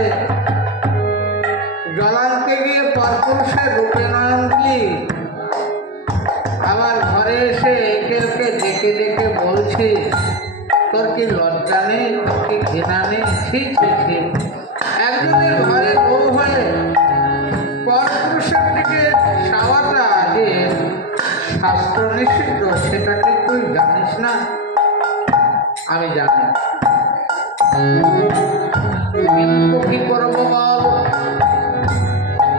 বলছে জলান্তে গিয়ে পরপুরুষের রূপে নয়ন দিলি, আবার ঘরে এসে একে একে ডেকে ডেকে বলছে তোর কি লজ্জা নেই, তোর কি ঘৃণা নেই? ঠিক ঠিক একজনের ঘরে বউ হয়ে পরপুরুষের দিকে চাওয়াটা যে শাস্ত্র নিষিদ্ধ সেটা কি তুই জানিস না? আমি জানি, কিন্তু কি করবো বল,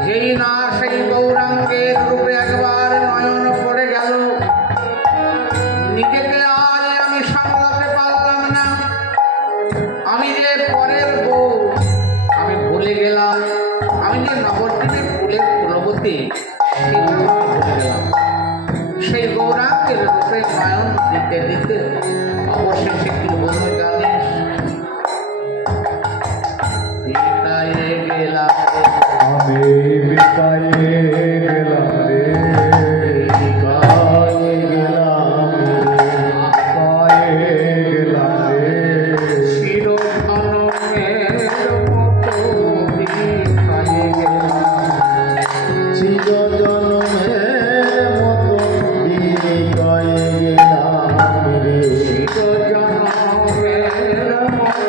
যেই না সেই গৌরাঙ্গের রূপে একবার নয়ন পড়ে গেল, নিজেকে আর আমি সামলাতে পারলাম না। আমি যে পরের বউ, আমি ভুলে গেলাম আমি যে নবদ্বীপের ফুলের কুলবতী, সেটাও আমি ভুলে গেলাম। সেই গৌরাঙ্গের রূপে নয়ন দিতে দিতে অবশেষে কি বলো জানিস? বিতায়ে গেলাম আমি, বিতায়ে গেলাম রে, বিতায়ে গেলাম রে, বিতায়ে গেলাম রে, চিরজনমের মতো বিতায়ে গেলাম, চিরজনমের মতো বিতায়ে গেলাম রে, চিরজনমের মতো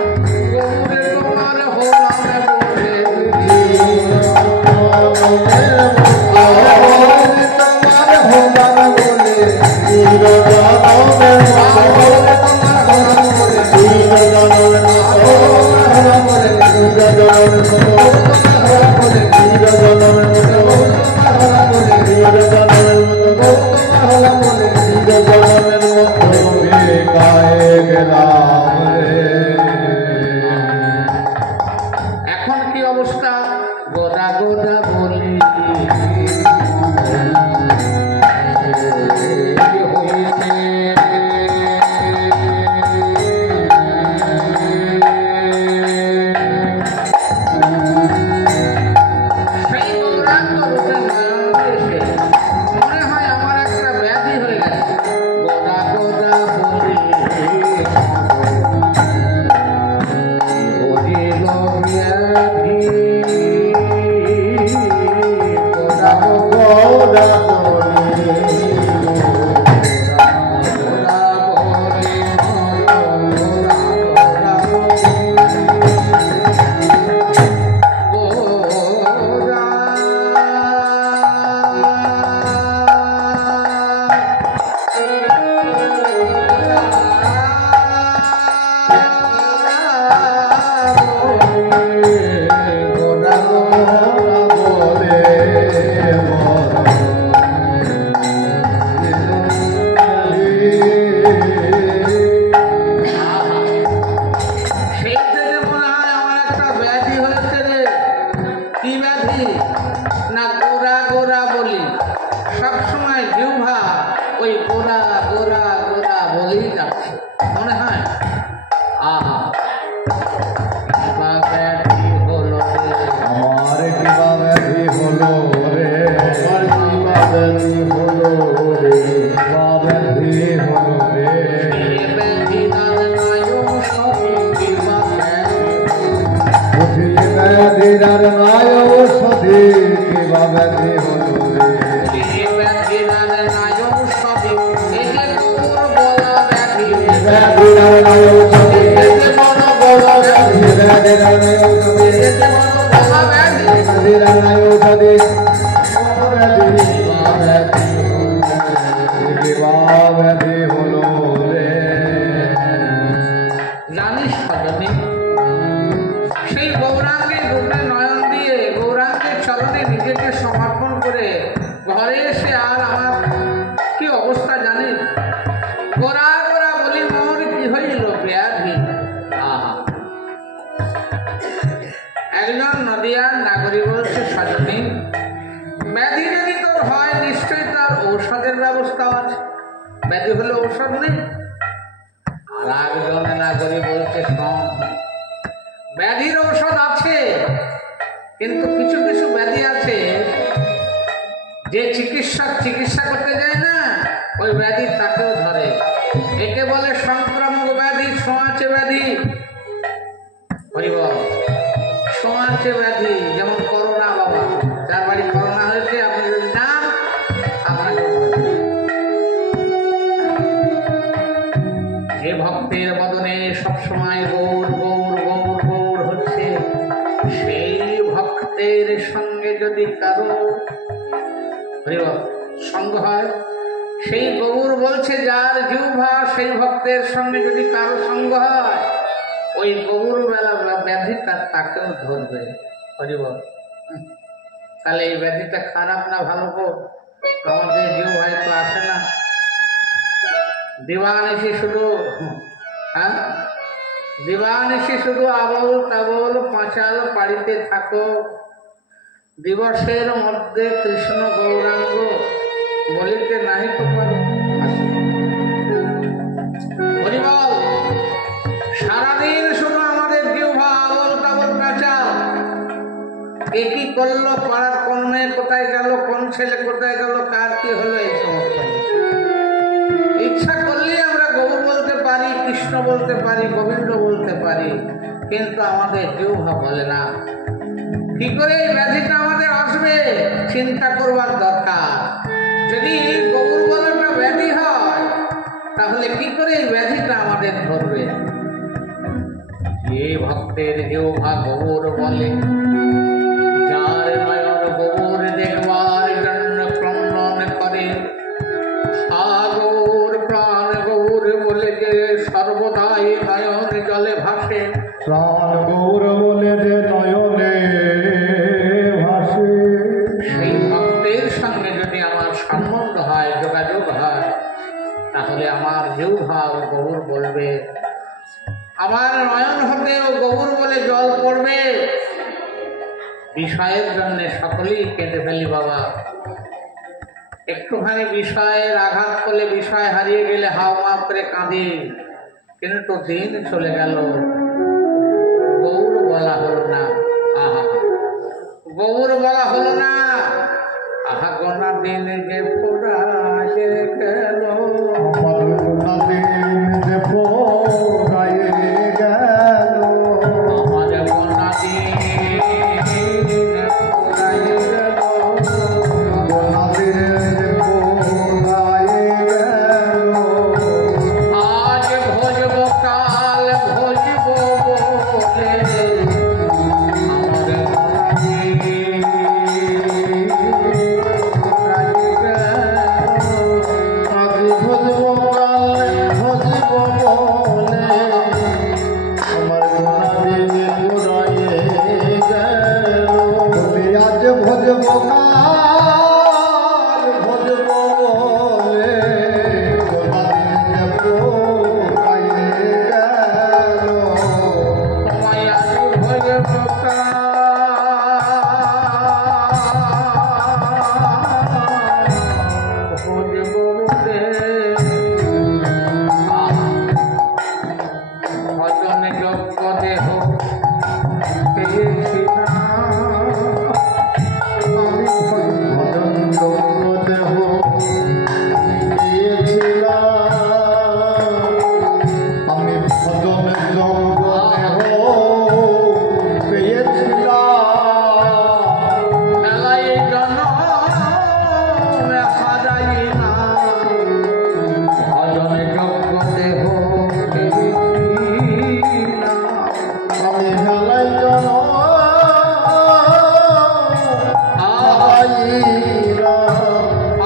গৌরে তোমার হলাম বলে, এখন কি অবস্থা? গোদা গোদা বলি মনে হয় আমার একটা ব্যাধি হয়ে গেছে। গোদা গোদা বলি না গোরা গোরা বলি, সবসময় জিহ্বা ওই গোরা গোরা গোরা বলেই যাচ্ছে। মনে হয় আহা ব্যাধি হলো রে, আমার কিবা ব্যাধি হলো রে, আমার কিবা ব্যাধি হলো রে, কিবা ব্যাধি হলো রে, ব্যাধি নাম নায়ক সবই কিবা বুঝি ব্যাধির আর নাই ঔষধি, কিবা ব্যাধি হলো রে, ব্যাধি নাম নায়ক সবই এই যে তোর বলা ব্যাধি, ব্যাধির আর নাই ঔষধি, মন বড় ব্যাধি, ব্যাধির আর নাই ঔষধি, বলা ব্যাধি ব্যাধির আর নাই ঔষধি, কিবা ব্যাধি হলো রে। জানিস সজনী, সেই গৌরাঙ্গের রূপে নয়ন দিয়ে গৌরাঙ্গের চরণে নিজেকে সমর্পণ করে ঘরে এসে আর আমার কি অবস্থা জানিস? গোরা গোরা বলি মোর কি হইল ব্যাধি। আহা একজন নদিয়ার নাগরিক বলছে সজনী, ব্যাধি যদি তোর হয় নিশ্চয়ই তার ঔষধের ব্যবস্থা আছে। ব্যাধি হলে ঔষধ নেই? আর একজন নাগরিক বলছে শোন, ব্যাধির ঔষধ আছে, কিন্তু কিছু কিছু ব্যাধি আছে যে চিকিৎসক চিকিৎসা করতে যায় না, ওই ব্যাধি তাকেও ধরে। একে বলে সংক্রামক ব্যাধি, ছোঁয়াচে ব্যাধি। হরিবল, ছোঁয়াচে আছে ব্যাধি, যেমন করোনা। বাবা যার বাড়ি করোনা হয়েছে, আপনি যদি যান আপনাকে যে ভক্তের বদনে সবসময় গৌর গৌর গৌর গৌর হচ্ছে, সেই ভক্তের সঙ্গে যদি কারো সঙ্গ হয়, সেই গৌর বলছে যার জিহ্বা সেই ভক্তের সঙ্গে যদি কারো সঙ্গ হয়, ওই গৌর বেলা ব্যাধিটা তাকেও ধরবে। হরিবল। তাহলে এই ব্যাধিটা খারাপ না ভালো? আমাদের জিহ্বায় তো আসে না, দিবানিশি শুধু দিবানিশি শুধু আবল তাবল পাঁচাল পাড়িতে থাকো, দিবসের মধ্যে কৃষ্ণ গৌরাঙ্গ বলিতে নাহি তো পারো। হরিবল। সারাদিন শুধু আমাদের জিহ্বা আবল তাবল পাঁচাল, কে কি করলো, পাড়ার কোন মেয়ে কোথায় গেল, কোন ছেলে কোথায় গেল, কার কি হলো, এই সমস্ত। ইচ্ছা করলে আমরা গৌর বলতে পারি, কৃষ্ণ বলতে পারি, গোবিন্দ বলতে পারি, কিন্তু আমাদের জিহ্বা বলে না। কি করে এই ব্যাধিটা আমাদের আসবে চিন্তা করবার দরকার। যদি গৌর বলাটা ব্যাধি হয়, তাহলে কি করে এই ব্যাধিটা আমাদের ধরবে? যে ভক্তের জিহ্বা গৌর বলে, যার নয়ন গৌর দেখবার জন্য ক্রন্দন করে, গৌর প্রাণ গৌর বলে যে সর্বদাই নয়ন জলে ভাসে, প্রাণ গৌর বলে যে নয়নে ভাসে, সেই ভক্তের সঙ্গে যদি আমার সম্বন্ধ হয়, যোগাযোগ হয়, তাহলে আমার জিহ্বা গৌর বলবে, আমার নয়ন হতেও গৌর বলে জল পড়বে। বিষয়ের জন্য সকলেই কেঁদে ফেলি বাবা। একটুখানি বিষয়ের আঘাত করলে, বিষয় হারিয়ে গেলে হাও মাপ করে কাঁদি, কিন্তু দিন চলে গেল, গৌর বলা হলো না। আহা, গৌর বলা হলো না। আহা, গোনা দিন যে ফুরায়ে গেল, আমার গোনা দিন যে ফুরায়ে গেল, আমার গোনা দিন ফুরায়ে গেল, গোনা দিন যে ফুরায়ে গেল, আজ ভজব কাল ভজব বলে, আমার গোনা দিন ফুরায়ে গেল। আজ ভজব কাল ভজব বলে, আমার গোনা দিন ফুরায়ে গেল, আজ ভজব কাল ভজব বলে, গোনা দিন ফুরায়ে গেল, তোমায় আজ ভজব ভজব বলে, ভজন যোগ্য দেহ পেয়েছি না, আমি ভজন যোগ্য দেহ পেয়েছিলাম, আমি ভজন যোগ্য দেহ পেয়েছিলাম, মেলায় জনমে হারাই না, ভজন যোগ্য দেহ পেয়েছি না। আমি হেলাই জন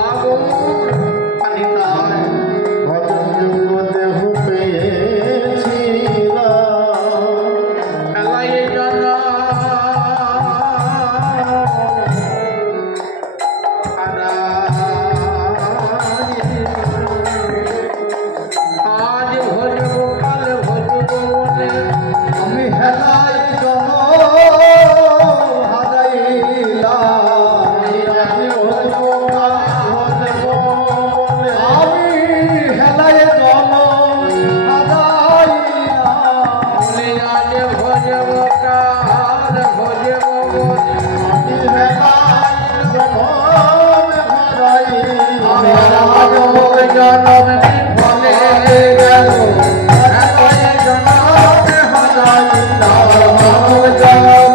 আগুন পানিতায় ভজন যোগ্য দেহ পেয়েছিলাম, মেলায় জনম আজ ভজব কাল ভজব বলে, আমি হেলাই জন হারাইলাম, আমি ভজব বলে, আমি হেলাই জন হারাইলাম, বলে আজ ভজব কাল ভজব বলে, আমি হেলাই জন হারাইলাম, জনম ফলে গেল, জনম হারাইলাম, জনম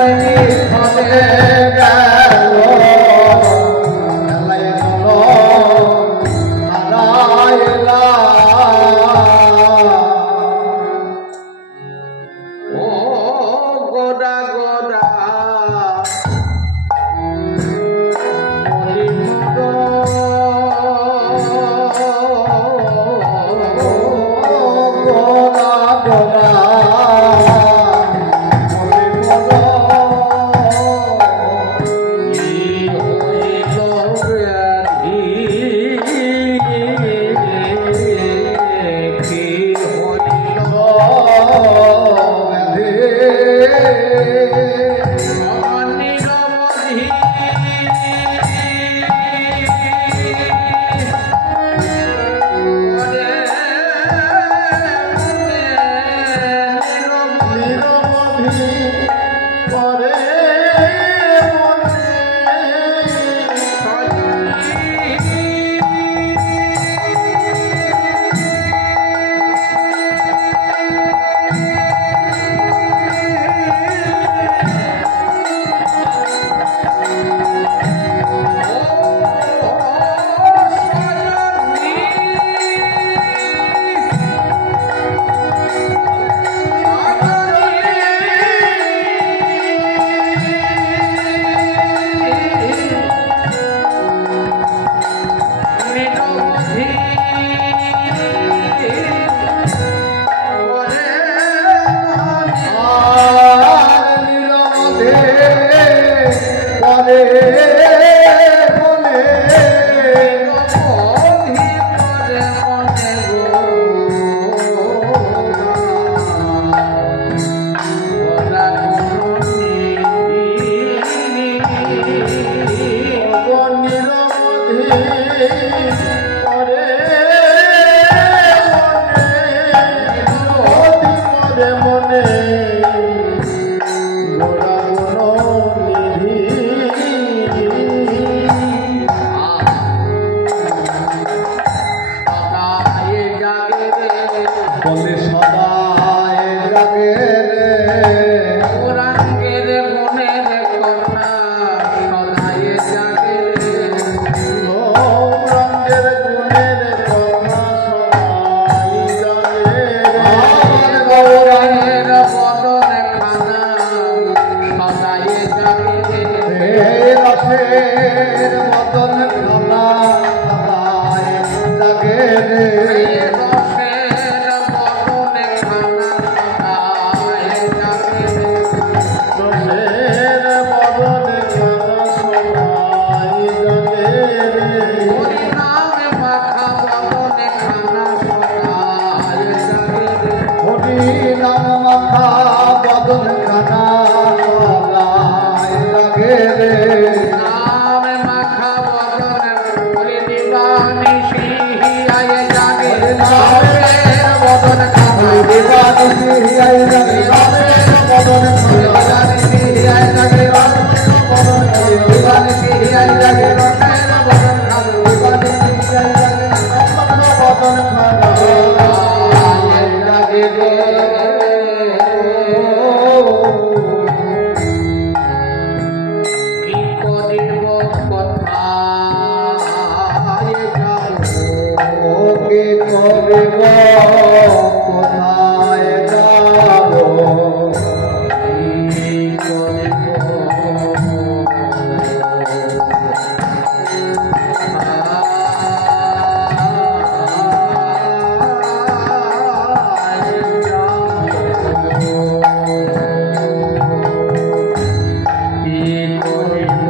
পরে মনে বলে সদায় জাগে রে ওরাঙ্গের মনের কথা সদায় জাগে রে রঙের গুণের কথা সদাই জাগে রে গৌরাঙ্গের বদনে খানা সদায় জাগে রে রসের মদন খানা সদায় জাগে রে রসের বদনে খানা সদায় জাগে রে রসের মদন খানা সদাই জাগে রে হরি নামে মাখা বদনে খানা সদায় জাগে রে হরি নাম মাথা বদন খানা সদাই জাগে রে নামে মাখা বদনে হরি দিবানি সিহিয়ায় জাগে রে নামের বদনে খানা দিবানি আই জাগে রসের মদন খানা সিহিয়ায় জাগে রে দিবানি সিহিয়ায় জাগে রসের বদনে খানা দিবানি সিহিয়ায় জাগে বদন খানা জাগে রে কি করিব কোথায় যাব ওকে করিব কোথায় যাব কি করিব কি করিব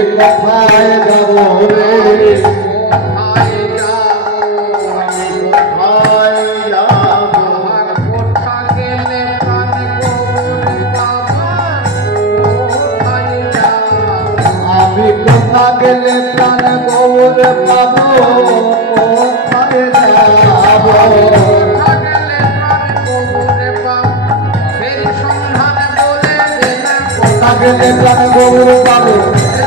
কোথায় যাব রে কোথায় যাব কোথায় যাব আর কোথা গেলে প্রাণ গোবরে বাবা কোথায় যাব আমি কোথা গেলে প্রাণ গৌর পাব কোথায় যাব কোথা গেলে প্রাণ গোবরে বাবা ফের সন্ধানে বলে দে না কোথা গেলে প্রাণ গৌর পাব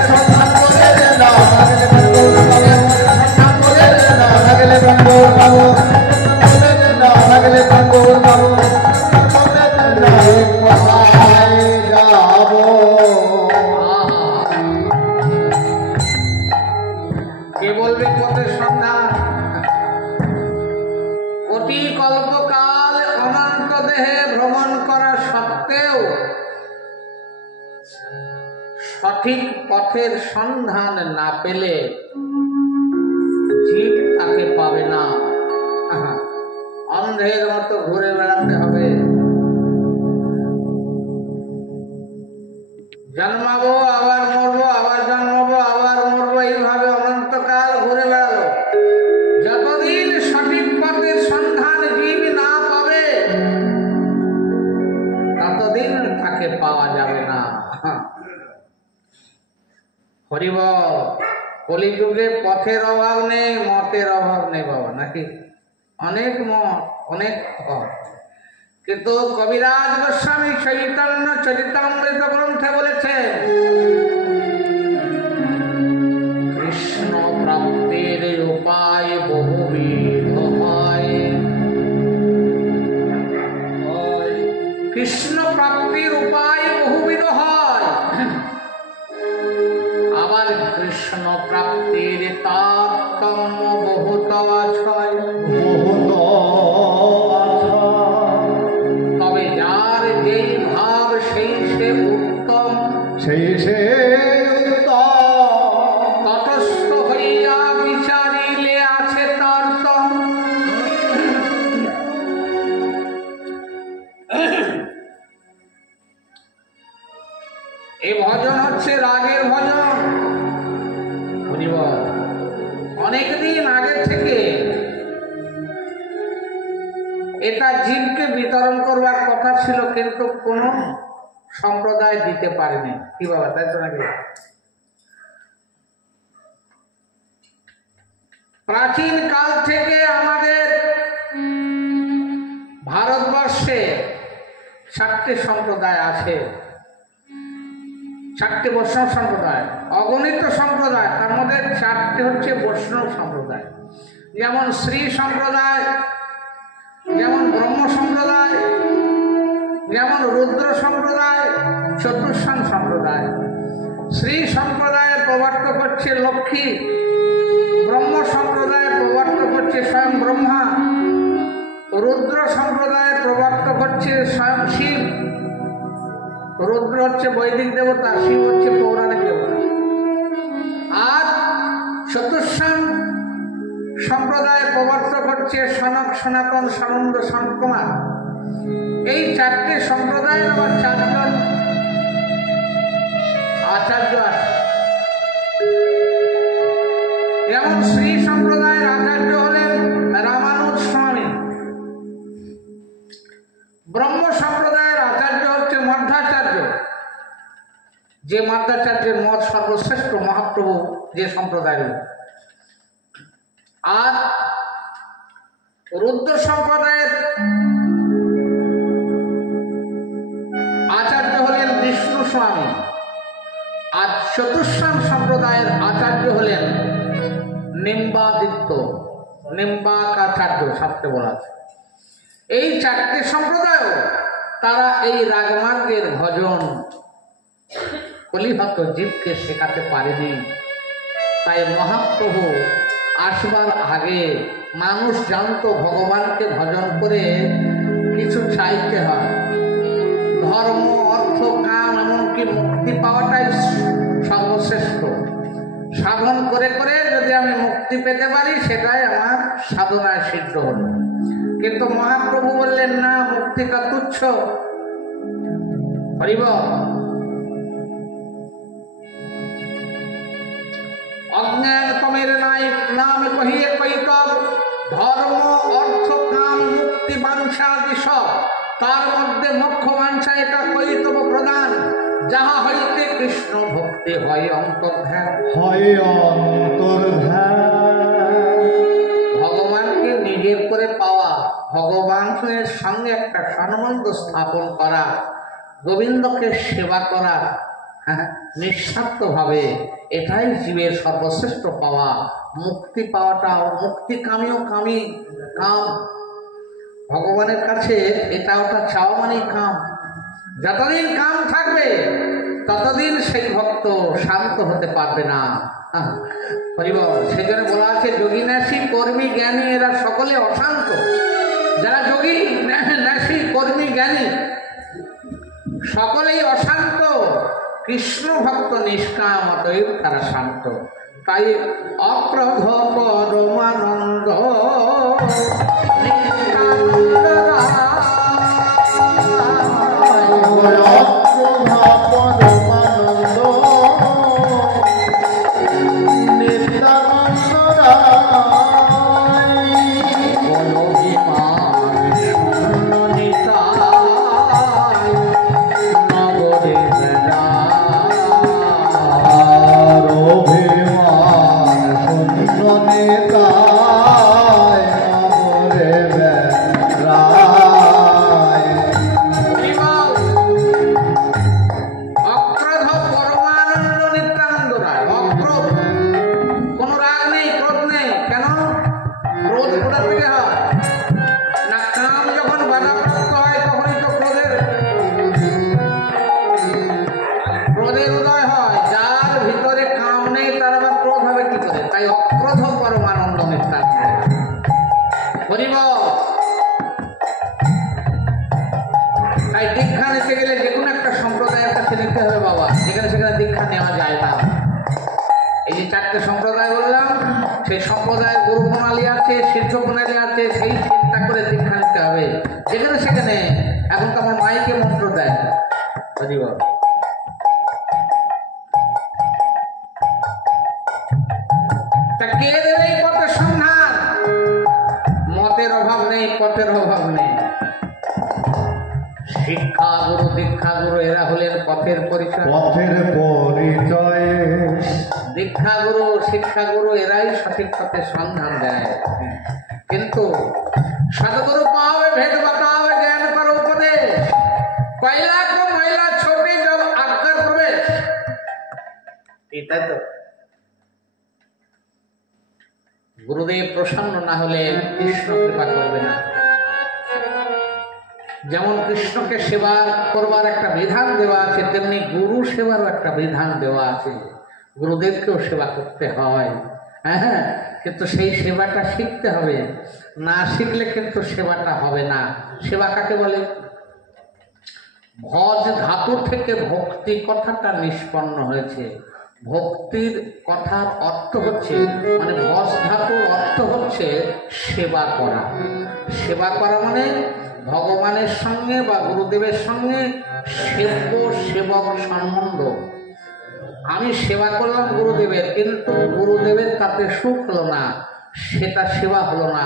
সন্ধান করে দে না কোথা গেলে প্রাণ গৌর পাব বলে দে না কোথা গেলে প্রাণ গৌর পাব বলে দে না কোথায় যাব কে বলবে পথের সন্ধান কোটি কল্পকাল অনন্ত দেহে ভ্রমণ করা সত্ত্বেও সঠিক পথের সন্ধান না পেলে জীব তাকে পাবে না। অন্ধের মতো ঘুরে বেড়াতে হবে। জন্মাবো, আবার মরবো, আবার জন্মাবো, আবার মরবো, এইভাবে অনন্তকাল ঘুরে বেড়ালো। যতদিন সঠিক পথের সন্ধান জীব না পাবে ততদিন তাকে পাওয়া যাবে না। হরিবল। কলিযুগে পথের অভাব নেই, মতের অভাব নেই বাবা, নাকি? অনেক মত, অনেক পথ। কিন্তু কবিরাজ গোস্বামী চৈতন্য চরিতামৃত গ্রন্থে বলেছে কৃষ্ণ প্রাপ্তির উপায় বহুবিধ হয়। কৃষ্ণ প্রাপ্তির উপায় বহুবিধ হয়, আবার কৃষ্ণ প্রাপ্তির তারতম্য বহুত আছে। তবে যার যেই ভাব সেই সে উত্তম, সেই সে তটস্থ হইয়া বিচারিলে আছে তারতম। এই ভজন হচ্ছে রাগের ভজন। অনেকদিন আগে থেকে এটা জীবকে বিতরণ করবার কথা ছিল, কিন্তু কোন সম্প্রদায় দিতে পারেনি। কি বাবা, তাই তো নাকি? প্রাচীন কাল থেকে আমাদের ভারতবর্ষে 4টে সম্প্রদায় আছে। 4টে বৈষ্ণব সম্প্রদায়, অগণিত সম্প্রদায়, তার মধ্যে 4টে হচ্ছে বৈষ্ণব সম্প্রদায়। যেমন শ্রী সম্প্রদায়, যেমন ব্রহ্ম সম্প্রদায়, যেমন রুদ্র সম্প্রদায়, চতুর্সাং সম্প্রদায়। শ্রী সম্প্রদায়ের প্রবর্তক হচ্ছে লক্ষ্মী, ব্রহ্ম সম্প্রদায়ের প্রবর্তক হচ্ছে স্বয়ং ব্রহ্মা, রুদ্র সম্প্রদায়ের প্রবর্তক হচ্ছে স্বয়ং শিব। রুদ্র হচ্ছে বৈদিক দেবতা, শিব হচ্ছে পৌরাণিক দেবতা। আর চতুর্সাং সম্প্রদায়ের প্রবর্তক হচ্ছে সনক, সনাতন, সানন্দ, সনৎকুমার। এই 4টে সম্প্রদায়ের আবার 4জন আচার্য আছে। যেমন শ্রী সম্প্রদায়ের আচার্য হলেন রামানুজ স্বামী, ব্রহ্ম সম্প্রদায়ের আচার্য হচ্ছে মধ্বাচার্য, যে মধ্বাচার্যের মত সর্বশ্রেষ্ঠ মহাপ্রভু যে সম্প্রদায়ের। আর রুদ্র সম্প্রদায়ের আচার্য হলেন বিষ্ণু স্বামী। আর চতুর্সাং সম্প্রদায়ের আচার্য হলেন নিম্বাদিত্য, নিম্বাকাচার্য, সাথে বলা আছে। এই 4টে সম্প্রদায় তারা এই রাগমার্গের ভজন কলিহত জীবকে শেখাতে পারেনি। তাই মহাপ্রভু আসবার আগে মানুষ জানতো ভগবানকে ভজন করে কিছু চাইতে হয়। ধর্ম, অর্থ, কাম, এমনকি মুক্তি পাওয়াটাই সর্বশ্রেষ্ঠ। সাধন করে করে যদি আমি মুক্তি পেতে পারি সেটাই আমার সাধনায় সিদ্ধ হল। কিন্তু মহাপ্রভু বললেন না, মুক্তিটা তুচ্ছ। হরিব। অজ্ঞান কমের নাই নাম কহিয়ে কৈতব, ধর্ম, অর্থ, কাম, মুক্তি, বাঞ্ছা সব, তার মধ্যে মোক্ষ বাঞ্ছা এটা কৈতব প্রদান। যাহা হইতে কৃষ্ণ ভক্তি হয় অন্তর্ধ্যান, হয় অন্তর্ধ্যান। ভগবানকে নিজের করে পাওয়া, ভগবানের সঙ্গে একটা সম্বন্ধ স্থাপন করা, গোবিন্দকে সেবা করা নিঃস্বার্থ ভাবে, এটাই জীবের সর্বশ্রেষ্ঠ পাওয়া। মুক্তি পাওয়াটা, মুক্তি কামীও কাম। ভগবানের কাছে এটা ওটা চাওয়া মানেই কাম। যতদিন কাম থাকবে ততদিন সেই ভক্ত শান্ত হতে পারবে না। সেই জন্য বলা আছে যোগী ন্যাসী, কর্মী, জ্ঞানী এরা সকলে অশান্ত। যারা যোগী ন্যাসী, কর্মী, জ্ঞানী সকলেই অশান্ত। কৃষ্ণ ভক্ত নিষ্কাম, অতএব তারা শান্ত। তাই অক্রধ পরমানন্দ সম্প্রদায় বললাম, সেই সম্প্রদায়ের গুরু প্রণালী আছে, শিষ্য প্রণালী আছে, সেই চিন্তা করে দীক্ষা নিতে হবে। যেখানে সেখানে এখন তো আমার মাইকে মন্ত্র দেয়, তা কে দেবে এই পথের সন্ধান? মতের অভাব নেই, পথের অভাব নেই। শিক্ষা গুরু, দীক্ষা গুরু এরা হলেন পথের পরিচয়। পথের পরিচয় দীক্ষা গুরু, শিক্ষা গুরু এরাই সঠিক পথের সন্ধান দেয়। কিন্তু সদগুরু পাওয়া ভেদ বাতাবে, জ্ঞান করো উপদেশ, পয়লা কো মহিলা ছোটে জব আজ্ঞার প্রবেশ। তাই তো গুরুদেব প্রসন্ন না হলে কৃষ্ণ কৃপা করবে না। যেমন কৃষ্ণকে সেবা করবার একটা বিধান দেওয়া আছে, তেমনি গুরু সেবারও একটা বিধান দেওয়া আছে। গুরুদেবকেও সেবা করতে হয়, হ্যাঁ, কিন্তু সেই সেবাটা শিখতে হবে। না শিখলে কিন্তু সেবাটা হবে না। সেবা কাকে বলে? ভজ ধাতু থেকে ভক্তি কথাটা নিষ্পন্ন হয়েছে। ভক্তির কথার অর্থ হচ্ছে, মানে ভজ ধাতুর অর্থ হচ্ছে সেবা করা। সেবা করা মানে ভগবানের সঙ্গে বা গুরুদেবের সঙ্গে সেব্য সেবক সম্বন্ধ। আমি সেবা করলাম গুরুদেবের, কিন্তু গুরুদেবের তাতে সুখ হলো না, সেটা সেবা হলো না।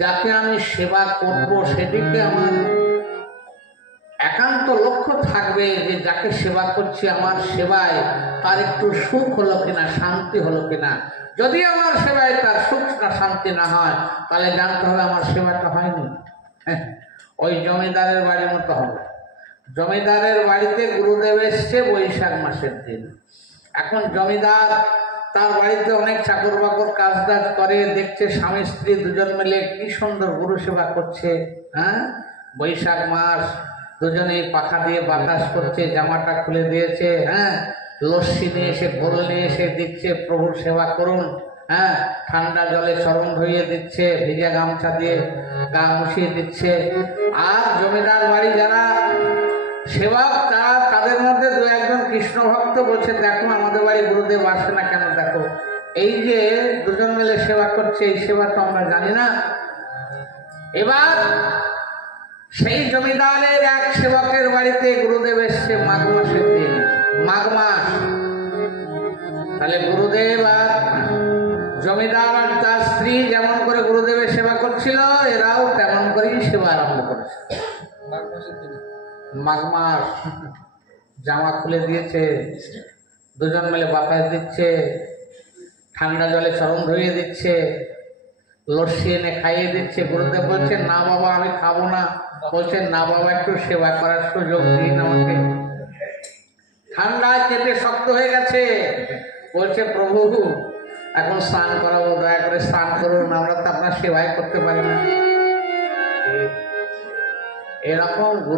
যাকে আমি সেবা করব সেদিকে আমার একান্ত লক্ষ্য থাকবে যে যাকে সেবা করছি আমার সেবায় তার একটু সুখ হলো কিনা, শান্তি হলো কিনা। যদি আমার সেবায় তার সুখ না শান্তি না হয়, তাহলে জানতে হবে আমার সেবাটা হয়নি। ওই জমিদারের বাড়ির মতো হবে। জমিদারের বাড়িতে গুরুদেব এসছে বৈশাখ মাসের দিন। এখন জমিদার তার বাড়িতে অনেক চাকর বাকর কাজ টাজ করে, দেখছে স্বামী স্ত্রী দুজন মিলে কি সুন্দর গুরু সেবা করছে। হ্যাঁ, বৈশাখ মাস, দুজনেই পাখা দিয়ে বাতাস করছে, জামাটা খুলে দিয়েছে, হ্যাঁ, লস্যি নিয়ে এসে ঘোল নিয়ে এসে দিচ্ছে, প্রভুর সেবা করুন। হ্যাঁ, ঠান্ডা জলে চরণ ধুইয়ে দিচ্ছে, ভিজা গামছা দিয়ে গা মুছিয়ে দিচ্ছে। আর জমিদার বাড়ি যারা সেবক, তাদের মধ্যে দু একজন কৃষ্ণ ভক্ত বলছে, দেখো আমাদের বাড়ি গুরুদেব আসে না কেন, দেখো এই যে দুজন মিলে সেবা করছে, এই সেবা তো আমরা জানি না। এবার সেই জমিদারের এক সেবকের বাড়িতে গুরুদেব এসছে মাঘ মাসের দিন, মাঘ মাস। তাহলে গুরুদেব আর জমিদার আর তার স্ত্রী যেমন করে গুরুদেবের সেবা করছিল, এরাও তেমন করেই সেবা আরম্ভ করেছে। মাঘ মাস, জামা খুলে দিয়েছে, দুজন মিলে বাতাস দিচ্ছে, ঠান্ডা জলে চরণ ধুইয়ে দিচ্ছে, লস্যি এনে খাইয়ে দিচ্ছে। গুরুদেব বলছেন, না বাবা আমি খাবো না। বলছেন, না বাবা একটু সেবা করার সুযোগ দিন আমাকে। ঠান্ডায় কেটে শক্ত হয়ে গেছে। বলছে, প্রভু এখন স্নান করাবো, দয়া করে স্নান করুন, আমরা তো আপনার সেবাই করতে পারি না। এরকম